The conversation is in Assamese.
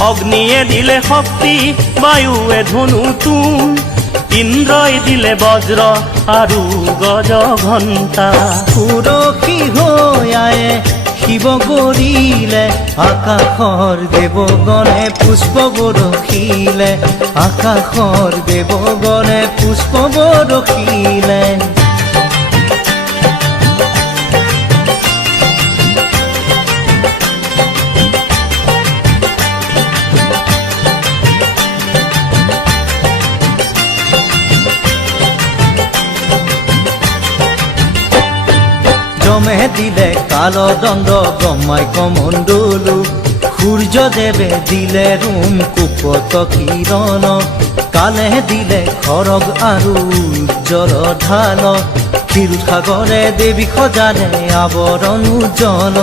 অগ্নিয়ে দিলে শক্তি, বায়ুৱে ধনু তুন, ইন্দ্ৰই দিলে বজ্ৰ আৰু গজ ঘণ্টা। সুৰক্ষী হৈ আয়ে শিৱ কৰিলে, আকাশৰ দেৱগণে পুষ্প বৰষিলে, আকাশৰ দেৱগণে পুষ্প বৰষিলে। যমে দিলে কালদণ্ড, ব্ৰহ্মাই কমণ্ডলু, সূৰ্যদেৱে দিলে ৰোম কুপত কিৰণ, কালে দিলে খৰগ আৰু উজ্জ্বল ঢাল, ক্ষীৰোদ সাগৰে দেৱী সজালে আৱৰণ উজ্জ্বল।